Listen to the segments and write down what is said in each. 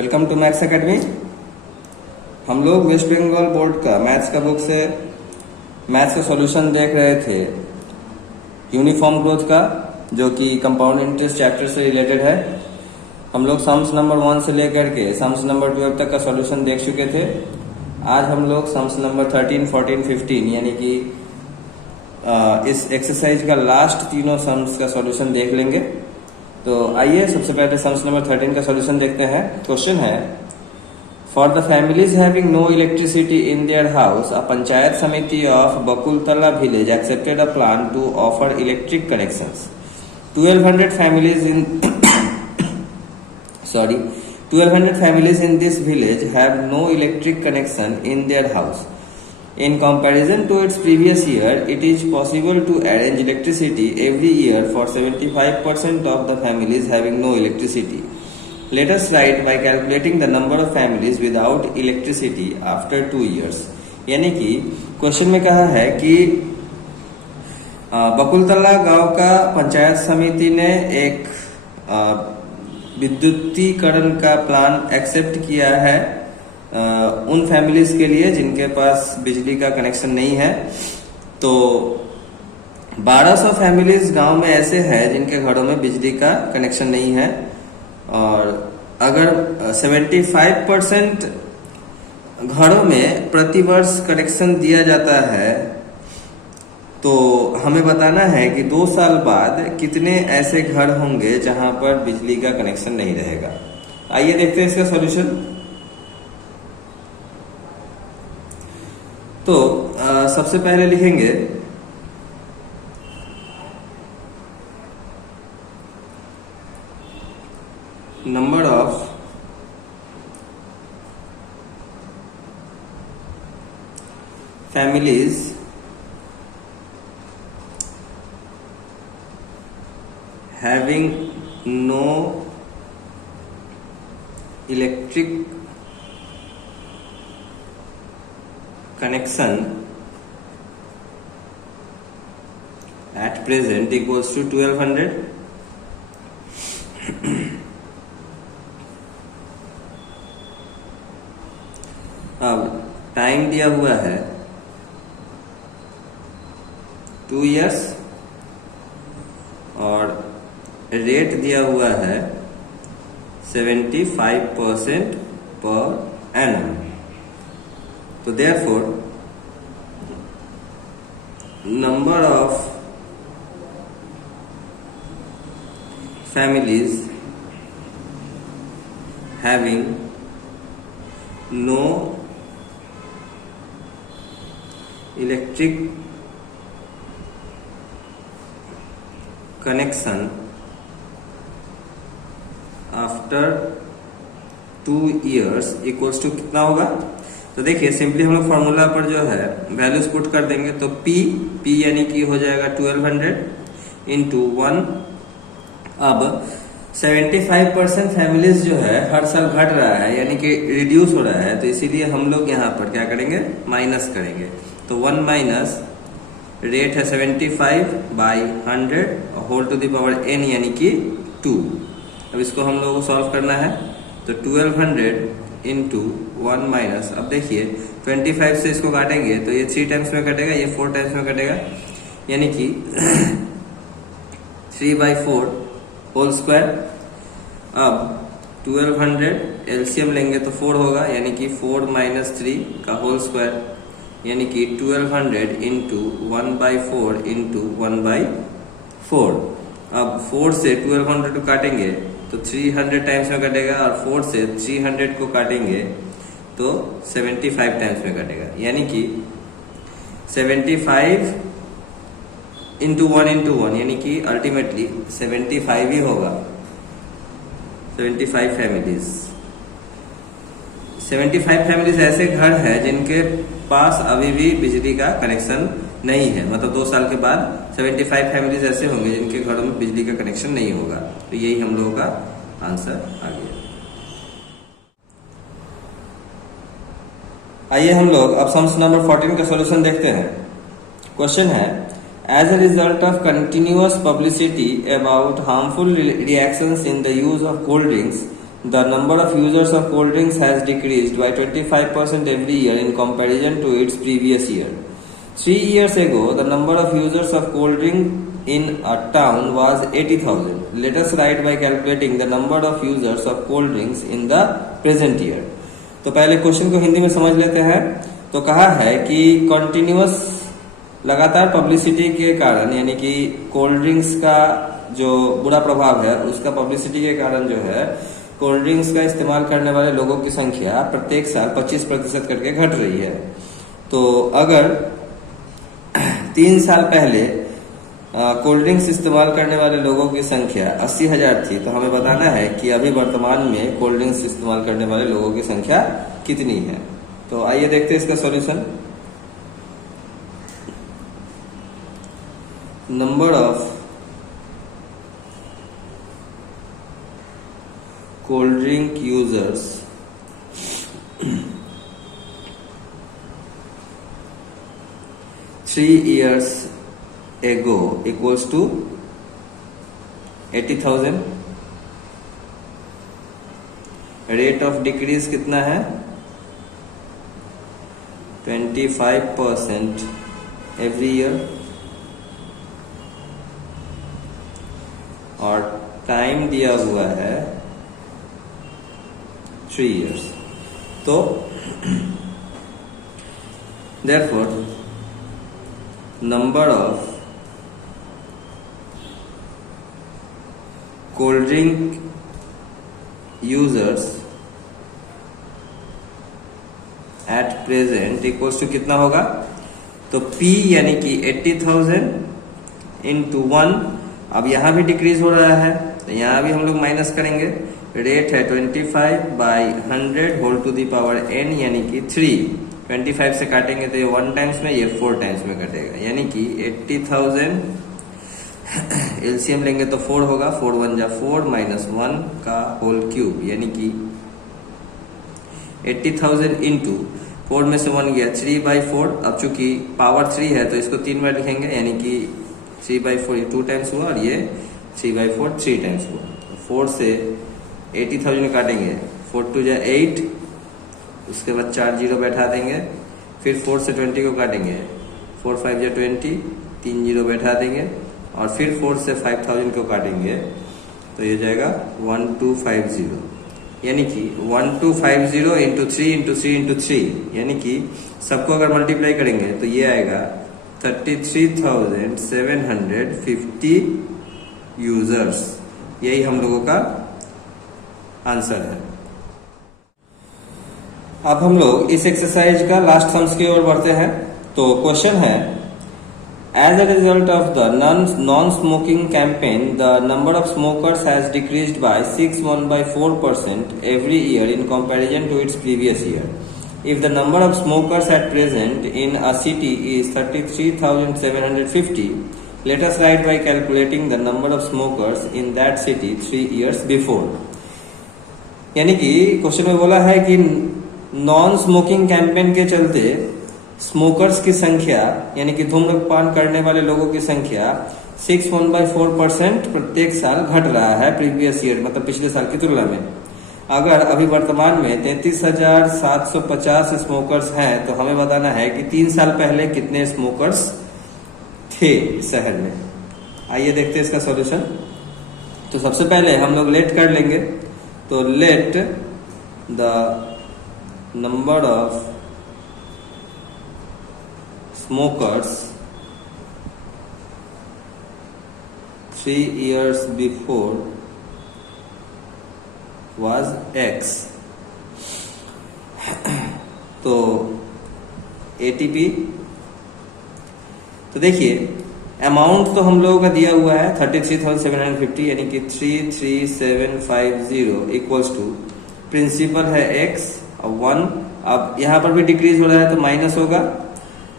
Welcome to maths academy. हम लोग waste Bengal board का मैथ्स का बुक से मैथ्स का सॉल्यूशन देख रहे थे यूनिफॉर्म ग्रोथ का, जो कि कंपाउंड इंटरेस्ट चैप्टर से रिलेटेड है। हम लोग सम्स नंबर 1 से लेकर के सम्स नंबर 12 तक का सॉल्यूशन देख चुके थे। आज हम लोग सम्स नंबर 13, 14, 15 यानी कि इस एक्सरसाइज का लास्ट तीनों सम्स का सॉल्यूशन देख लेंगे। तो आइए सबसे पहले सम्स नंबर 13 का सॉल्यूशन देखते हैं। क्वेश्चन है, for the families having no electricity in their house a panchayat samiti of Bakultala village accepted a plan to offer electric connections. 1200 families in 1200 families in this village have no electric connection in their house. In comparison to its previous year, it is possible to arrange electricity every year for 75% of the families having no electricity. Let us write by calculating the number of families without electricity after 2 years. यानी कि question में कहा है कि बकुलतला गांव का पंचायत समिति ने एक विद्युतीकरण का प्लान एक्सेप्ट किया है उन फैमिलीज के लिए जिनके पास बिजली का कनेक्शन नहीं है। तो 1200 फैमिलीज गांव में ऐसे हैं जिनके घरों में बिजली का कनेक्शन नहीं है, और अगर 75% घरों में प्रतिवर्ष कनेक्शन दिया जाता है तो हमें बताना है कि 2 साल बाद कितने ऐसे घर होंगे जहां पर बिजली का कनेक्शन नहीं रहेगा। आइए देखते हैं इसका सॉल्यूशन। तो सबसे पहले लिखेंगे number of families having no electric connection at present equals to 1200। अब टाइम दिया हुआ है 2 years और रेट दिया हुआ है 75% पर एनम। तो therefore number of families having no electric connection after 2 years equals to कितना होगा। तो देखिए सिंपली हम लोग फॉर्मूला पर जो है वैल्यूज पुट कर देंगे। तो P यानी कि हो जाएगा 1200 इंटू 1। अब 75% फैमिलीज जो है हर साल घट रहा है यानी कि रिड्यूस हो रहा है, तो इसीलिए हम लोग यहाँ पर क्या करेंगे, माइनस करेंगे। तो 1 माइनस रेट है 75/100 whole to the power n यानी कि 2। अब इसको हम लोगों को सॉल्व करना है। तो 1200 इंटू 1 माइनस, अब देखिए 25 से इसको काटेंगे तो ये 3 टाइम्स में कटेगा, ये 4 टाइम्स में कटेगा, यानी कि 3/4 होल स्क्वायर। अब 1200 एलसीएम लेंगे तो 4 होगा, यानी कि 4 माइनस 3 का होल स्क्वायर, यानी कि 1200 इंटू 1/4 इंटू 1/4। अब 4 से 1200 को काटेंगे तो 300 टाइम्स में कटेगा, और 4 से 300 को काटेंगे तो 75 टाइम्स में कटेगा, यानी कि 75 इंटू 1 यानी कि अल्टीमेटली 75 ही होगा। 75 फैमिलीज ऐसे घर है जिनके पास अभी भी बिजली का कनेक्शन नहीं है, मतलब 2 साल के बाद 75 फैमिलीज ऐसे होंगे जिनके घरों में बिजली का कनेक्शन नहीं होगा। तो यही हम लोगों का आंसर आ गया। आइए हम लोग अब सम्स नंबर 14 का सॉल्यूशन देखते हैं। क्वेश्चन है, As a result of continuous publicity about harmful reactions in the use of cold drinks, the number of users of cold drinks has decreased by 25% every year in comparison to its previous year. 3 years ago, the number of users of cold drink in a town was 80,000. Let us write by calculating the number of users of cold drinks in the present year. तो पहले question को हिंदी में समझ लेते हैं। तो कहा है कि कंटिन्यूअस लगातार पब्लिसिटी के कारण, यानी कि कोल्ड ड्रिंक्स का जो बुरा प्रभाव है उसका पब्लिसिटी के कारण जो है कोल्ड ड्रिंक्स का इस्तेमाल करने वाले लोगों की संख्या प्रत्येक साल 25% करके घट रही है। तो अगर 3 साल पहले कोल्ड ड्रिंक्स इस्तेमाल करने वाले लोगों की संख्या 80,000 थी, तो हमें बताना है कि अभी वर्तमान में कोल्ड ड्रिंक्स इस्तेमाल करने वाले लोगों की संख्या कितनी है। तो आइए देखते हैं इसका solution. Number of cold drink users three years ago equals to 80,000। Rate of decrease कितना है? 25% एवरी ईयर, और टाइम दिया हुआ है 3 years। तो therefore number of cold drink users at present equals to कितना होगा? तो P यानी कि 80,000 into 1। अब यहां भी डिक्रीज हो रहा है तो यहां भी हम लोग माइनस करेंगे। रेट है 25/100 whole to the power n, यानी कि 3। 25 से काटेंगे तो ये 1 टाइम्स में, ये 4 टाइम्स में कटेगा, यानी कि 80,000 एलसीएम लेंगे तो 4 होगा। 4 1 जा 4 माइनस 1 का होल क्यूब, यानी कि 80,000 इंटू 4 में से 1 गया 3/4। अब चूंकि पावर 3 है तो इसको 3 बार लिखेंगे, यानी कि 3/4 ये 2 टाइम्स हुआ, और ये 3/4 3 टाइम्स हुआ। 4 से 80,000 काटेंगे, 4 2 जा 8, उसके बाद 4 जीरो बैठा देंगे, फिर 4 से 20 को काटेंगे, 4 5 जा 20, 3 जीरो बैठा देंगे, और फिर 4 से 5,000 को काटेंगे तो ये जाएगा 1250, यानी कि 1250 इंटू 3 इंटू 3 इंटू 3, यानी कि सबको अगर मल्टीप्लाई करेंगे तो ये आएगा 33,750 यूजर्स। यही हम लोगों का आंसर है। अब हम लोग इस एक्सरसाइज का लास्ट सम्स की ओर बढ़ते हैं। तो क्वेश्चन है, as a result of the non smoking campaign the number of smokers has decreased by 61/4% every year in comparison to its previous year. If the number of smokers at present in a city is 33,750, let us write by calculating the number of smokers in that city 3 years before। यानी कि question में बोला है कि non smoking campaign के चलते smokers की संख्या, यानी कि धूम्रपान करने वाले लोगों की संख्या 61/4% प्रत्येक साल घट रहा है प्रीवियस ईयर, मतलब पिछले साल की तुलना में। अगर अभी वर्तमान में 33,750 स्मोकर्स हैं तो हमें बताना है कि 3 साल पहले कितने स्मोकर्स थे शहर में। आइए देखते हैं इसका सॉल्यूशन। तो सबसे पहले हम लोग लेट कर लेंगे। तो let the number of smokers 3 years before was X। तो ATP, तो देखिए अमाउंट तो हम लोगों का दिया हुआ है 33,750, यानी कि 33,750 इक्वल्स टू प्रिंसिपल है x और 1। अब यहां पर भी डिक्रीज हो रहा है तो माइनस होगा।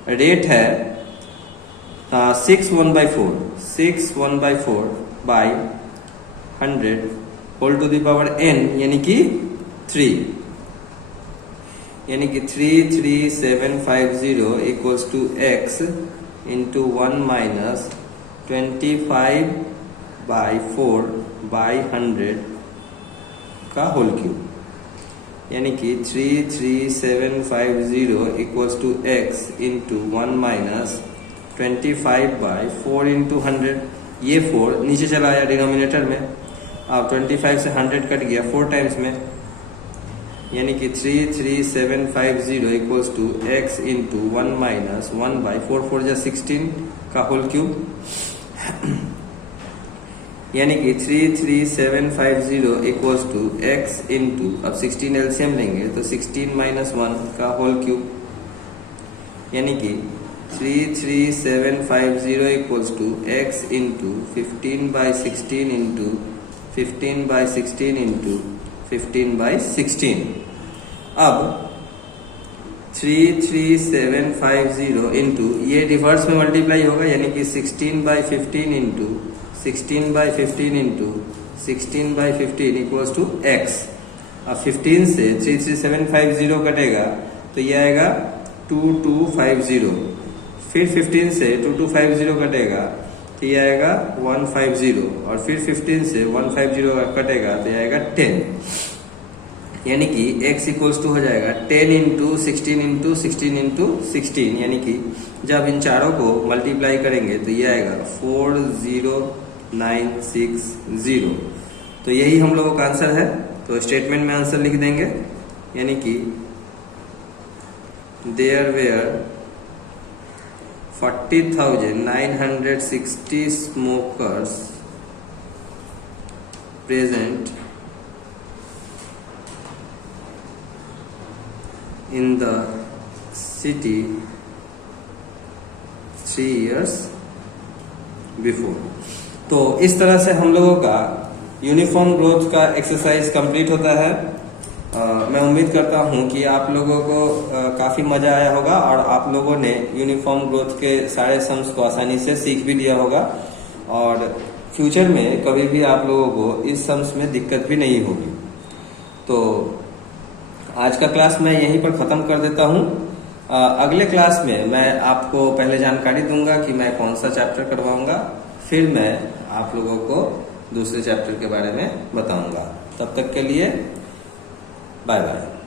रेट है 6/4 by 100 whole to the power n, यानी कि 3, यानी कि 33,750 equals to x into 1 minus 25/4 by 100 का होल क्यूब, यानी कि 33750 equals to x into 1 minus 25/4 into 100। ये 4 नीचे चला आया डिनोमिनेटर में, अब 25 से 100 कट गया 4 टाइम्स में, यानी कि 33750 equals to x into 1 minus 1/4, 4 जा 16 का होल क्यूब, यानी कि 33750 इक्वल्स टू x इंटू, अब 16 एलसीएम लेंगे तो 16 माइनस 1 का होल क्यूब, यानी कि 33750 equals to x into 15/16 into 15/16 into 15/16। अब 33750 इंटू ये रिवर्स में मल्टीप्लाई होगा, यानी कि 16/15 into 16/15 into 16/15 equals to x। अब 15 से 33750 कटेगा तो ये आएगा 2250, फिर 15 से 2250 कटेगा तो ये आएगा 150, और फिर 15 से 150 कटेगा तो ये आएगा 10, यानी कि x इक्वल्स टू हो जाएगा 10 इंटू 16 इंटू 16 इंटू 16, यानी कि जब इन चारों को मल्टीप्लाई करेंगे तो ये आएगा 40960। तो यही हम लोगों का आंसर है। तो स्टेटमेंट में आंसर लिख देंगे, यानी कि there where 40,960 smokers present in the city 3 years before। तो इस तरह से हम लोगों का यूनिफॉर्म ग्रोथ का एक्सरसाइज कंप्लीट होता है। मैं उम्मीद करता हूं कि आप लोगों को काफी मजा आया होगा और आप लोगों ने यूनिफॉर्म ग्रोथ के सारे सम्स को आसानी से सीख भी लिया होगा, और फ्यूचर में कभी भी आप लोगों को इस सम्स में दिक्कत भी नहीं होगी। तो आज का क्लास मैं यहीं पर खत्म कर देता हूं। अगले क्लास में मैं आपको पहले जानकारी दूंगा कि मैं कौन सा चैप्टर करवाऊंगा, फिर मैं आप लोगों को दूसरे चैप्टर के बारे में बताऊंगा। तब तक के लिए बाय बाय।